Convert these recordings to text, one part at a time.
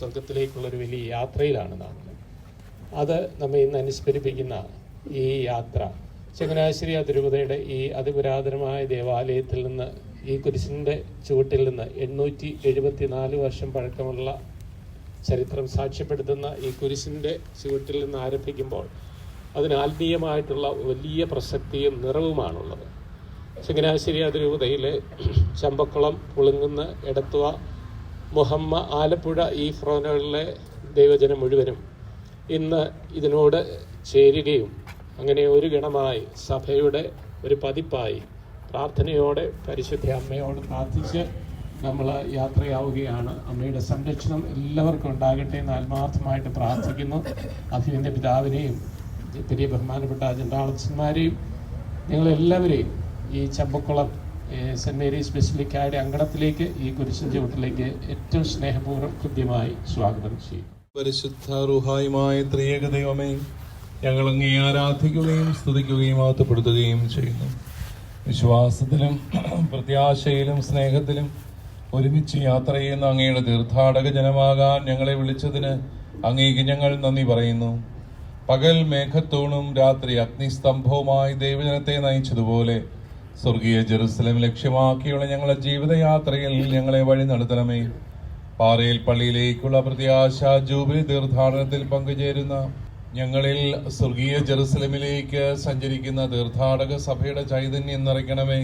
സ്വർഗത്തിലേക്കുള്ളൊരു വലിയ യാത്രയിലാണ് നാം. അത് നമ്മെ ഇന്ന് അനുസ്മരിപ്പിക്കുന്ന ഈ യാത്ര ചങ്ങനാശ്ശേരി അതിരൂപതയുടെ ഈ അതിപുരാതനമായ ദേവാലയത്തിൽ നിന്ന്, ഈ കുരിശിൻ്റെ ചുവട്ടിൽ നിന്ന് 874 വർഷം പഴക്കമുള്ള ചരിത്രം സാക്ഷ്യപ്പെടുത്തുന്ന ഈ കുരിശിൻ്റെ ചുവട്ടിൽ നിന്ന് ആരംഭിക്കുമ്പോൾ അതിന് ആത്മീയമായിട്ടുള്ള വലിയ പ്രസക്തിയും നിറവുമാണുള്ളത്. ചങ്ങനാശ്ശേരി അതിരൂപതയിലെ ചമ്പക്കുളം, പുളുങ്ങുന്ന, എടത്തുവ, മുഹമ്മ, ആലപ്പുഴ ഈ ഫ്രോനുകളിലെ ദൈവജനം മുഴുവനും ഇന്ന് ഇതിനോട് ചേരുകയും അങ്ങനെ ഒരു ഗണമായി സഭയുടെ ഒരു പതിപ്പായി പ്രാർത്ഥനയോടെ പരിശുദ്ധ അമ്മയോട് പ്രാർത്ഥിച്ച് നമ്മൾ യാത്രയാവുകയാണ്. അമ്മയുടെ സംരക്ഷണം എല്ലാവർക്കും ഉണ്ടാകട്ടെ എന്ന് ആത്മാർത്ഥമായിട്ട് പ്രാർത്ഥിക്കുന്നു. അഭിനന്ദ പിതാവിനെയും പെരിയ ബഹുമാനപ്പെട്ട ജനറാളച്ചന്മാരെയും നിങ്ങളെല്ലാവരെയും ഈ ചമ്പക്കുളം സെൻറ്റ് മേരീസ് ബസിലിക്കയുടെ അങ്കണത്തിലേക്ക്, ഈ കുരിശിൻ ചുവട്ടിലേക്ക് ഏറ്റവും സ്നേഹപൂർവ്വം കൃത്യമായി സ്വാഗതം ചെയ്യും. പരിശുദ്ധ റൂഹായുമായ ത്രിയേക ദൈവമേ, ഞങ്ങൾ അങ്ങേ ആരാധിക്കുകയും സ്തുതിക്കുകയും മഹത്വപ്പെടുത്തുകയും ചെയ്യുന്നു. വിശ്വാസത്തിലും പ്രത്യാശയിലും സ്നേഹത്തിലും ഒരുമിച്ച് യാത്ര ചെയ്യുന്ന അങ്ങയുടെ തീർത്ഥാടക ജനമാകാൻ ഞങ്ങളെ വിളിച്ചതിന് അങ്ങേക്ക് ഞങ്ങൾ നന്ദി പറയുന്നു. പകൽ മേഘത്തൂണും രാത്രി അഗ്നിസ്തംഭവുമായി ദൈവജനത്തെ നയിച്ചതുപോലെ സ്വർഗീയ ജെറുസലേം ലക്ഷ്യമാക്കിയുള്ള ഞങ്ങളുടെ ജീവിതയാത്രയിൽ ഞങ്ങളെ വഴി നടത്തണമേ. പാറയിൽ പള്ളിയിലേക്കുള്ള പ്രത്യാശ ജൂബിലി തീർത്ഥാടനത്തിൽ പങ്കുചേരുന്ന ഞങ്ങളിൽ സ്വർഗീയ ജെറുസലേമിലേക്ക് സഞ്ചരിക്കുന്ന തീർത്ഥാടക സഭയുടെ ചൈതന്യം നിറയ്ക്കണമേ.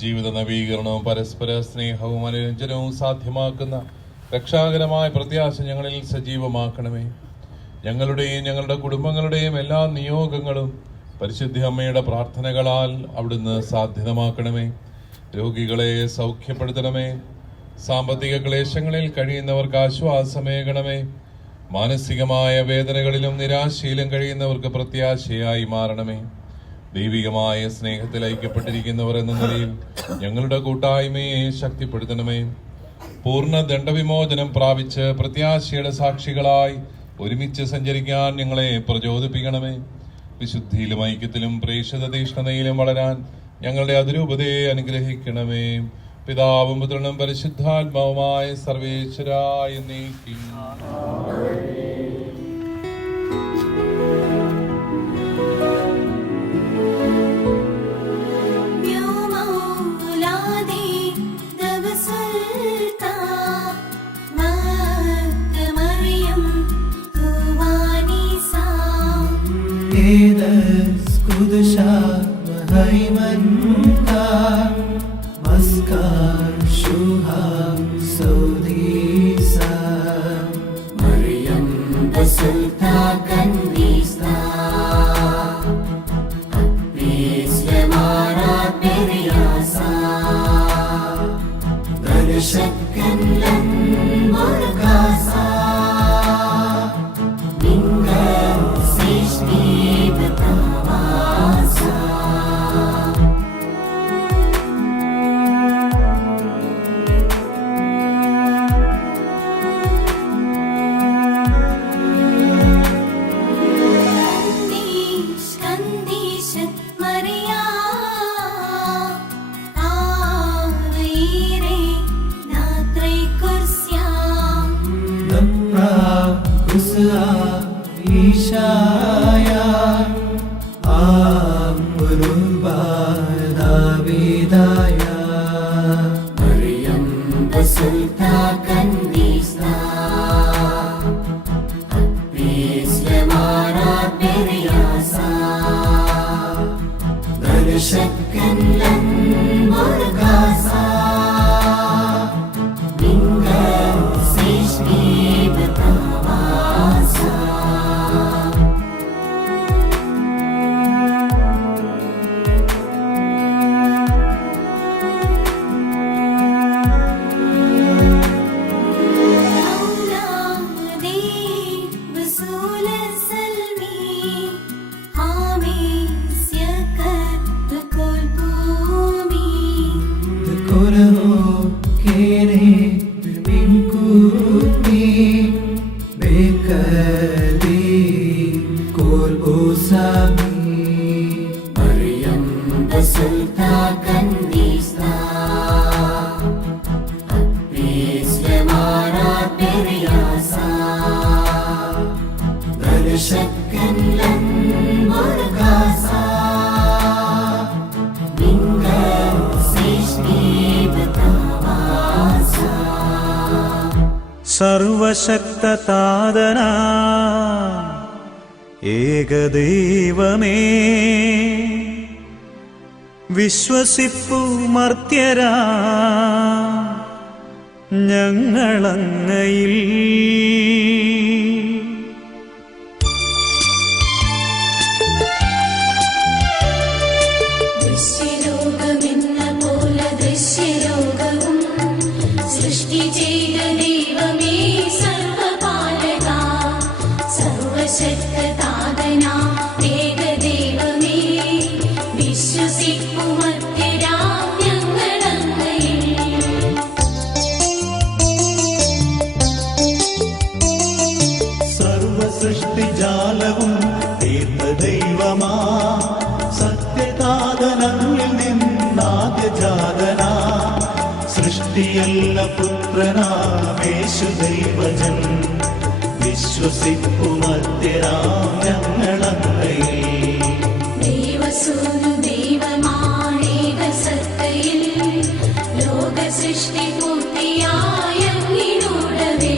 ജീവിത നവീകരണവും പരസ്പര സ്നേഹവും അനുരഞ്ജനവും സാധ്യമാക്കുന്ന രക്ഷാകരമായ പ്രത്യാശ ഞങ്ങളിൽ സജീവമാക്കണമേ. ഞങ്ങളുടെയും ഞങ്ങളുടെ കുടുംബങ്ങളുടെയും എല്ലാ നിയോഗങ്ങളും പരിശുദ്ധ അമ്മയുടെ പ്രാർത്ഥനകളാൽ അവിടുന്ന് സാധ്യതമാക്കണമേ. രോഗികളെ സൗഖ്യപ്പെടുത്തണമേ. സാമ്പത്തിക ക്ലേശങ്ങളിൽ കഴിയുന്നവർക്ക് ആശ്വാസമേകണമേ. മാനസികമായ വേദനകളിലും നിരാശയിലും കഴിയുന്നവർക്ക് പ്രത്യാശയായി മാറണമേ. ദൈവികമായ സ്നേഹത്തിൽ ഐക്യപ്പെട്ടിരിക്കുന്നവർ എന്ന നിലയിൽ ഞങ്ങളുടെ കൂട്ടായ്മയെ ശക്തിപ്പെടുത്തണമേ. പൂർണ്ണ ദണ്ഡവിമോചനം പ്രാപിച്ച് പ്രത്യാശയുടെ സാക്ഷികളായി ഒരുമിച്ച് സഞ്ചരിക്കാൻ ഞങ്ങളെ പ്രചോദിപ്പിക്കണമേ. വിശുദ്ധിയിലും ഐക്യത്തിലും പ്രേക്ഷിത തീഷ്ണതയിലും വളരാൻ ഞങ്ങളുടെ അതിരൂപതയെ അനുഗ്രഹിക്കണമേ. പിതാവും പുത്രനും പരിശുദ്ധാത്മാവുമായ സർവേശ്വരായ നീക്കും. സർവശക്തതാതന ഏകദൈവമേ, വിശ്വസിപ്പു മർത്യരാ ഞങ്ങളങ്ങയിൽ. ദൃശ്യലോകമെന്ന പോലെ ദൃശ്യലോകവും സൃഷ്ടി ചെയ്ത ദൈവമേ സർവപാലക, സർവശക്തതാതന ഏകദൈവമേ, വിശ്വസിക്കുമത്യരാം ഞങ്ങളങ്ങയിൽ. സർവസൃഷ്ടിജാലവും തീർത്ത ദൈവമാ, സത്യതാതനങ്ങളിൽ നിന്നാദ്യജാതന, സൃഷ്ടിയല്ല പുത്രനാമേശു ദൈവജൻ, വിശ്വസിക്കുമത്യരാം ഞങ്ങളങ്ങയിൽ. ദൈവസൂനു ദൈവമാണേകസത്തയിൽ, ലോകസൃഷ്ടി പൂർത്തിയായ അങ്ങിലൂടവേ,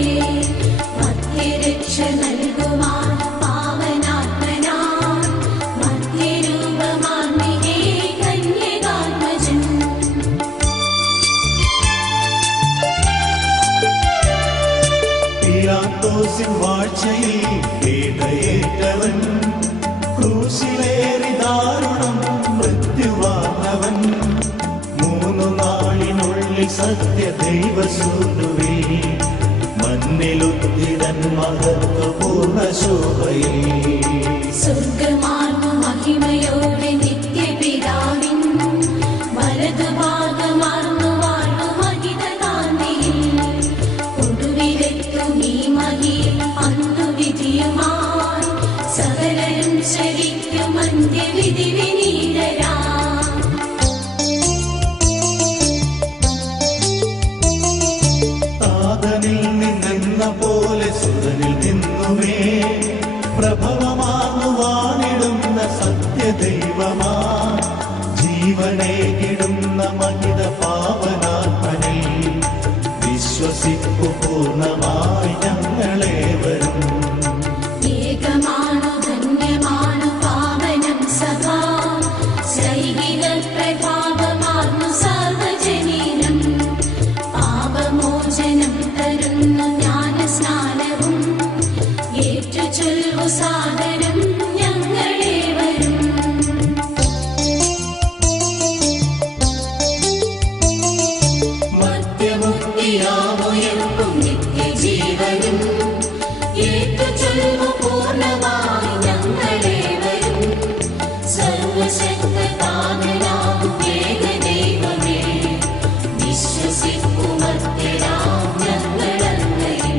മധ്യരക്ഷ നൽകുവാൻ പാവനാത്മനാൻ, മധ്യരൂപമാർന്നിരേ കന്യകാത്മജൻ. പീലാത്തോസിൻ വാഴ്ചയിൽ പീഡയേറ്റവൻ, ക്രൂശിലേറി ദാരുണം മൃത്യുവാർന്നവൻ, 3 നാളിനുള്ളിൽ സത്യദൈവസൂനുവേ, മണ്ണിലുദ്ധിതൻ മഹത്വപൂർണ്ണ ശോഭയിൽ. സ്വർഗമാർന്നു മഹിമയോടെ നിത്യപിതാവിൻ, വലതുഭാഗമാർന്നു വാഴ്ന്നു മഹിതകാന്തിയിൽ, ഒടുവിലെത്തും ഈ മഹിയിൽ അന്നു വിധിയുമായി, സകലരും ശരിക്കും അന്ത്യവിധി വിനീതരാ. താതനിൽ നിന്നെന്ന പോലെ സുതനിൽ നിന്നുമേ, പ്രഭവമാർന്നു വാണിടുന്ന സത്യദൈവമാ, ജീവനേകിടുന്ന മഹിത പാവനാത്മനിൽ, വിശ്വസിപ്പു പൂർണ്ണമായി ഞങ്ങളേവരും. ഏകമാണു ധന്യമാണു പാവനം സഭാ, സൈഹിക പ്രഭാവമാർന്നു സർവജനീനം, പാപമോചനം തരുന്നു ജ്ഞാനസ്നാനവും, ഏറ്റുചൊല്ലു സാദരം ഞങ്ങളേവരും. മധ്യമുക്തിയാമുയർപ്പും നിത്യജീവനും, ഏറ്റുചൊല്ലു പൂർണ്ണമായി ഞങ്ങളേവരും. സർവശക്തതാതനാം ഏകദൈവമേ, വിശ്വസിക്കുമത്യരാം ഞങ്ങളങ്ങയിൽ.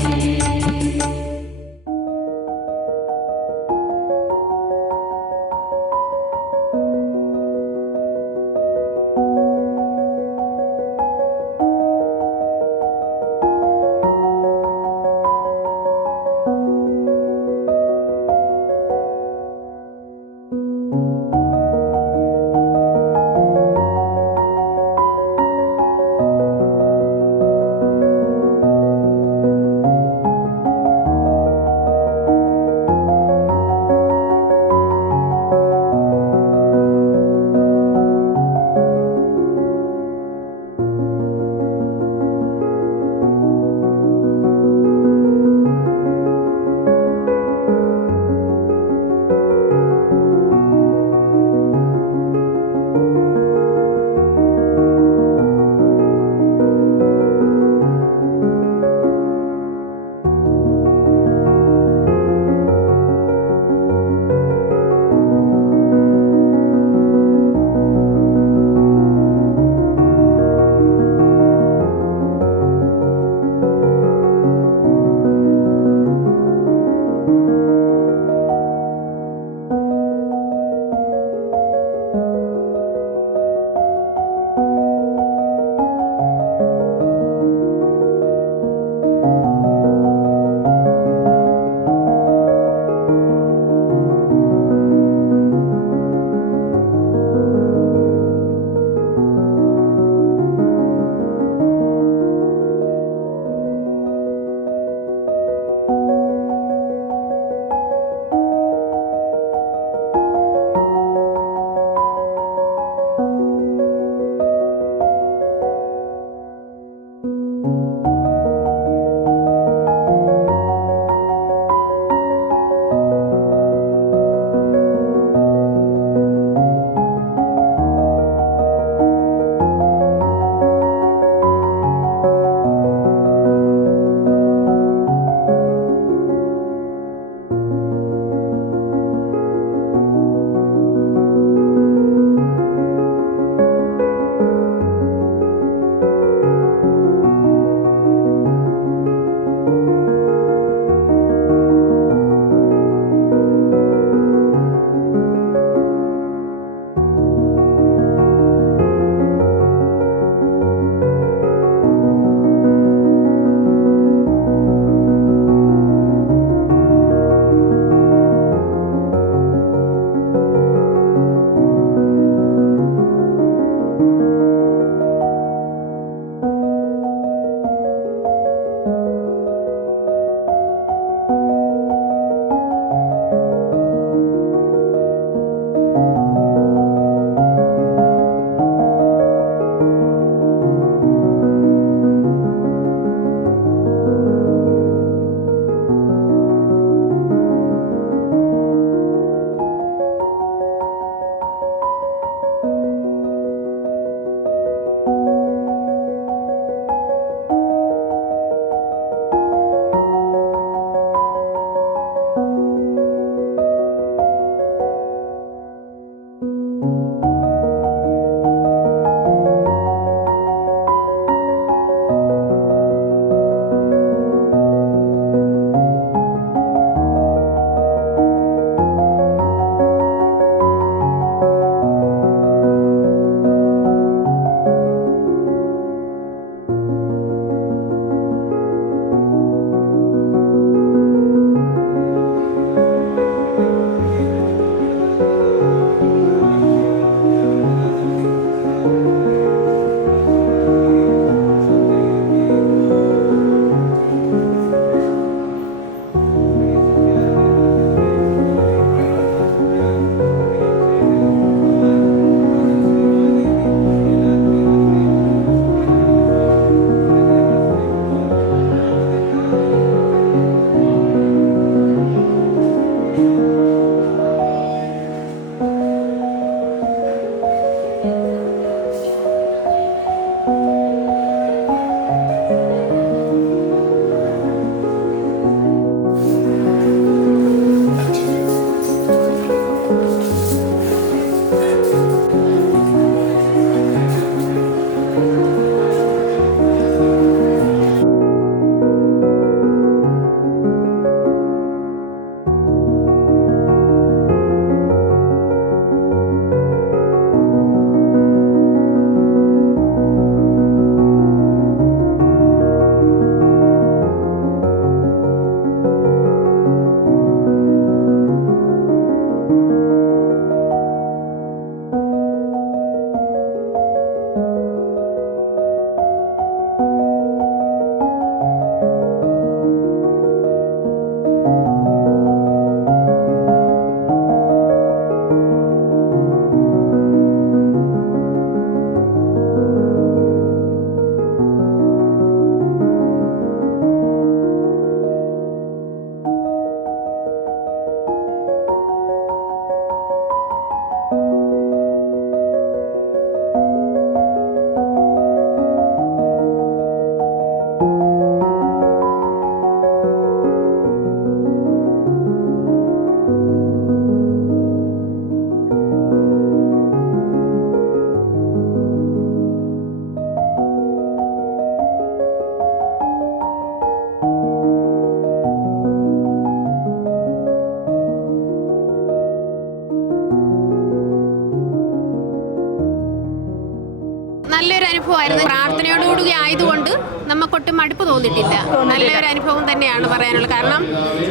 ആയതുകൊണ്ട് നമുക്കൊട്ടും മടുപ്പ് തോന്നിയിട്ടില്ല. നല്ലൊരു അനുഭവം തന്നെയാണ് പറയാനുള്ളത്. കാരണം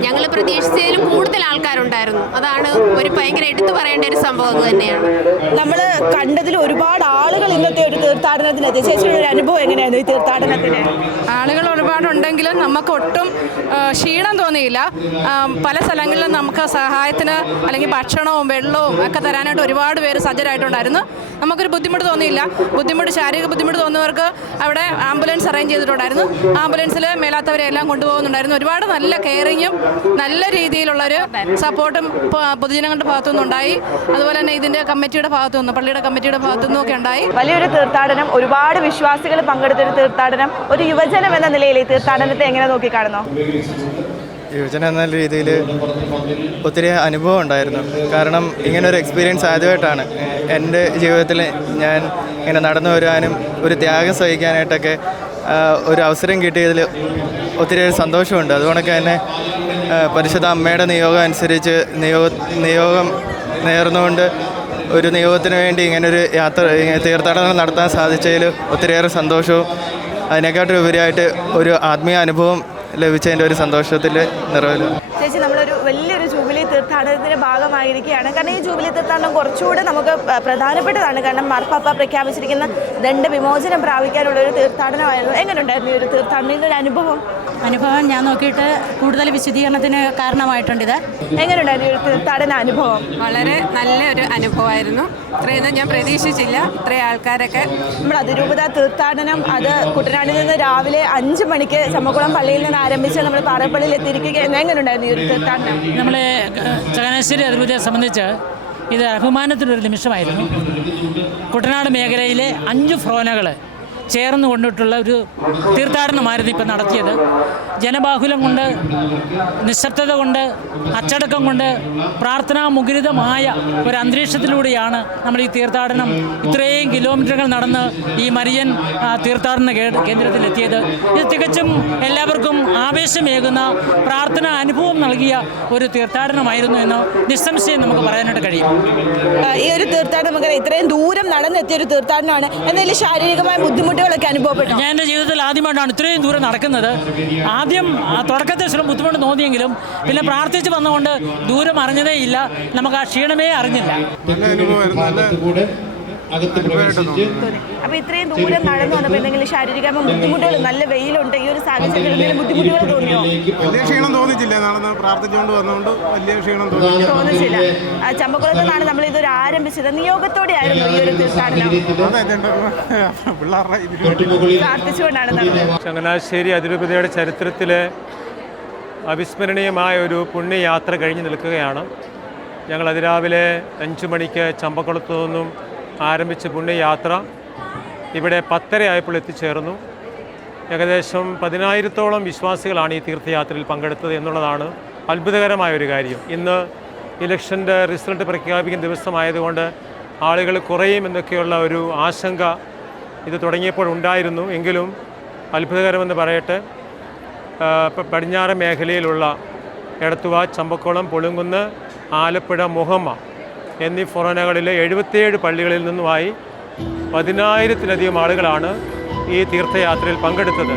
ഞങ്ങൾ പ്രതീക്ഷിച്ചതിലും കൂടുതൽ ആൾക്കാരുണ്ടായിരുന്നു. അതാണ് ഒരു ഭയങ്കര എടുത്തു പറയേണ്ട ഒരു സംഭവം തന്നെയാണ്. നമ്മൾ കണ്ടതിൽ ഒരുപാട് ആളുകൾ ഇന്നത്തെ ഒരു തീർത്ഥാടനത്തിനെത്തി. ചേച്ചിയുടെ ഒരു അനുഭവം എങ്ങനെയായിരുന്നു ഈ തീർത്ഥാടനത്തിന്? ആളുകൾ ഒരുപാടുണ്ടെങ്കിലും നമുക്ക് ഒട്ടും ക്ഷീണം തോന്നിയില്ല. പല സ്ഥലങ്ങളിലും നമുക്ക് സഹായത്തിന് അല്ലെങ്കിൽ ഭക്ഷണവും വെള്ളവും ഒക്കെ തരാനായിട്ട് ഒരുപാട് പേര് സജ്ജരായിട്ടുണ്ടായിരുന്നു. നമുക്കൊരു ബുദ്ധിമുട്ട് തോന്നിയില്ല. ശാരീരിക ബുദ്ധിമുട്ട് തോന്നുന്നവർക്ക് അവിടെ ആംബുലൻസ് അറേഞ്ച് ചെയ്തിട്ടുണ്ടായിരുന്നു. ആംബുലൻസിൽ മേലാത്തവരെ എല്ലാം കൊണ്ടുപോകുന്നുണ്ടായിരുന്നു. ഒരുപാട് നല്ല കെയറിങ്ങും നല്ല രീതിയിലുള്ളൊരു സപ്പോർട്ടും പൊതുജനങ്ങളുടെ ഭാഗത്തുനിന്നുണ്ടായി. അതുപോലെ തന്നെ ഇതിൻ്റെ കമ്മിറ്റിയുടെ ഭാഗത്തുനിന്ന്, പള്ളിയുടെ കമ്മിറ്റിയുടെ ഭാഗത്തുനിന്നും ഒക്കെ ഉണ്ടായി. വലിയൊരു തീർത്ഥാടനം, ഒരുപാട് വിശ്വാസികൾ പങ്കെടുത്തൊരു തീർത്ഥാടനം. ഒരു യുവജനം എന്ന നിലയിൽ ഈ തീർത്ഥാടനത്തെ എങ്ങനെ നോക്കിക്കാണുന്നു? യുവജനം എന്ന രീതിയിൽ ഒത്തിരി അനുഭവം ഉണ്ടായിരുന്നു. കാരണം ഇങ്ങനൊരു എക്സ്പീരിയൻസ് ആദ്യമായിട്ടാണ് എൻ്റെ ജീവിതത്തിൽ ഞാൻ ഇങ്ങനെ നടന്നു വരാനും ഒരു ത്യാഗം സഹിക്കാനായിട്ടൊക്കെ ഒരു അവസരം കിട്ടിയതിൽ ഒത്തിരി സന്തോഷമുണ്ട്. അതുകൊണ്ടൊക്കെ തന്നെ പരിശുദ്ധ അമ്മയുടെ നിയോഗം അനുസരിച്ച് നിയോഗം നേർന്നുകൊണ്ട് ഒരു നിയോഗത്തിന് വേണ്ടി ഇങ്ങനൊരു തീർത്ഥാടനം നടത്താൻ സാധിച്ചതിൽ ഒത്തിരിയേറെ സന്തോഷവും അതിനെക്കാട്ടുപരിയായിട്ട് ഒരു ആത്മീയ അനുഭവം ലഭിച്ചതിൻ്റെ ഒരു സന്തോഷത്തിൽ നിറവിൽ. ചേച്ചി, നമ്മളൊരു വലിയൊരു ജൂബിലി തീർത്ഥാടനത്തിൻ്റെ ഭാഗമായിരിക്കുകയാണ്. കാരണം ഈ ജൂബിലി തീർത്ഥാടനം കുറച്ചുകൂടെ നമുക്ക് പ്രധാനപ്പെട്ടതാണ്. കാരണം മാർപ്പാപ്പ പ്രഖ്യാപിച്ചിരിക്കുന്ന ദണ്ഡവിമോചനം പ്രാപിക്കാനുള്ള ഒരു തീർത്ഥാടനമായിരുന്നു. എങ്ങനെയുണ്ടായിരുന്നു ഈ ഒരു തീർത്ഥാടനത്തിൻ്റെ ഒരു അനുഭവം? ഞാൻ നോക്കിയിട്ട് കൂടുതൽ വിശദീകരണത്തിന് കാരണമായിട്ടുണ്ട്. എങ്ങനെയുണ്ടായിരുന്നു ഈ ഒരു തീർത്ഥാടന അനുഭവം? വളരെ നല്ലൊരു അനുഭവമായിരുന്നു. ഇത്രയൊന്നും ഞാൻ പ്രതീക്ഷിച്ചില്ല. ഇത്രയും ആൾക്കാരൊക്കെ നമ്മൾ അതിരൂപത തീർത്ഥാടനം അത് കുട്ടനാട്ടിൽ നിന്ന് രാവിലെ 5 മണിക്ക് ചമ്പക്കുളം പള്ളിയിൽ നിന്ന് ആരംഭിച്ച് നമ്മൾ പാറപ്പള്ളിയിൽ എത്തിയിരിക്കുകയായിരുന്നു. എങ്ങനെയുണ്ടായിരുന്നു ഈ ഒരു തീർത്ഥാടനം? നമ്മളെ ചങ്ങനാശ്ശേരി അതിരൂപതയെ സംബന്ധിച്ച് ഇത് അഭിമാനത്തിനൊരു നിമിഷമായിരുന്നു. കുട്ടനാട് മേഖലയിലെ 5 ഫ്രോനകൾ ചേർന്ന് കൊണ്ടിട്ടുള്ള ഒരു തീർത്ഥാടനമായിരുന്നു ഇപ്പം നടത്തിയത്. ജനബാഹുല്യം കൊണ്ട്, നിശബ്ദത കൊണ്ട്, അച്ചടക്കം കൊണ്ട്, പ്രാർത്ഥനാമുഖരിതമായ ഒരു അന്തരീക്ഷത്തിലൂടെയാണ് നമ്മൾ ഈ തീർത്ഥാടനം ഇത്രയും കിലോമീറ്ററുകൾ നടന്ന് ഈ മരിയൻ തീർത്ഥാടന കേന്ദ്രത്തിലെത്തിയത്. ഇത് തികച്ചും എല്ലാവർക്കും ആവേശമേകുന്ന പ്രാർത്ഥനാ അനുഭവം നൽകിയ ഒരു തീർത്ഥാടനമായിരുന്നു എന്ന് നിസ്സംശയം നമുക്ക് പറയാനായിട്ട് കഴിയും. ഈ ഒരു തീർത്ഥാടനം നമുക്ക് ഇത്രയും ദൂരം നടന്നെത്തിയ ഒരു തീർത്ഥാടനമാണ്. എന്തെങ്കിലും ശാരീരികമായ ബുദ്ധിമുട്ടുകളൊക്കെ അനുഭവപ്പെട്ടു? ഞാൻ എൻ്റെ ജീവിതത്തിൽ ആദ്യമായിട്ടാണ് ഇത്രയും ദൂരം നടക്കുന്നത്. ആദ്യം തുടക്കത്തിൽ ചില ബുദ്ധിമുട്ട് തോന്നിയെങ്കിലും പിന്നെ പ്രാർത്ഥിച്ച് വന്നുകൊണ്ട് ദൂരം അറിഞ്ഞതേ ഇല്ല. നമുക്ക് ആ ക്ഷീണമേ അറിഞ്ഞില്ല. അപ്പൊ ഇത്രയും ദൂരം നടന്നു വന്നപ്പോൾ എന്തെങ്കിലും ശാരീരികമായ ബുദ്ധിമുട്ടുകൾ, നല്ല വെയിലുണ്ട്, ഈ ഒരു സാഹചര്യത്തിൽ എന്തെങ്കിലും ബുദ്ധിമുട്ടുകൾ തോന്നിയോ? വലിയ ക്ഷീണം തോന്നിച്ചില്ല. നടന്ന് പ്രാർത്ഥിച്ചുകൊണ്ട് വന്നുകൊണ്ട് വലിയ ക്ഷീണം തോന്നിച്ചില്ല. ചമ്പക്കുളത്ത് നിന്നാണ് നമ്മൾ ഇതൊരു ആരംഭിച്ചത്. നിയോഗത്തോടെ ആയിരുന്നു ഈ ഒരു തീർത്ഥാടനം. പ്രാർത്ഥിച്ചുകൊണ്ടാണ് നടന്നത്. ചങ്ങനാശ്ശേരി അതിരൂപതയുടെ ചരിത്രത്തിലെ അവിസ്മരണീയമായ ഒരു പുണ്യയാത്ര കഴിഞ്ഞ് നിൽക്കുകയാണ്. ഞങ്ങൾ അതിരാവിലെ 5 മണിക്ക് ചമ്പക്കുളത്തു നിന്നും ആരംഭിച്ച പുണ്യയാത്ര ഇവിടെ 10:30 ആയപ്പോൾ എത്തിച്ചേർന്നു. ഏകദേശം 10,000-ഓളം വിശ്വാസികളാണ് ഈ തീർത്ഥയാത്രയിൽ പങ്കെടുത്തത് എന്നുള്ളതാണ് അത്ഭുതകരമായ ഒരു കാര്യം. ഇന്ന് ഇലക്ഷൻ്റെ റിസൾട്ട് പ്രഖ്യാപിക്കുന്ന ദിവസമായതുകൊണ്ട് ആളുകൾ കുറയും എന്നൊക്കെയുള്ള ഒരു ആശങ്ക ഇത് തുടങ്ങിയപ്പോൾ ഉണ്ടായിരുന്നു. എങ്കിലും അത്ഭുതകരമെന്ന് പറയട്ടെ, പടിഞ്ഞാറൻ മേഖലയിലുള്ള എടത്തുവ, ചമ്പക്കുളം, പുളുങ്കുന്ന്, ആലപ്പുഴ, മുഹമ്മ എന്നീ ഫൊറോനകളിലെ 77 പള്ളികളിൽ നിന്നുമായി 10,000-ലധികം ആളുകളാണ് ഈ തീർത്ഥയാത്രയിൽ പങ്കെടുത്തത്.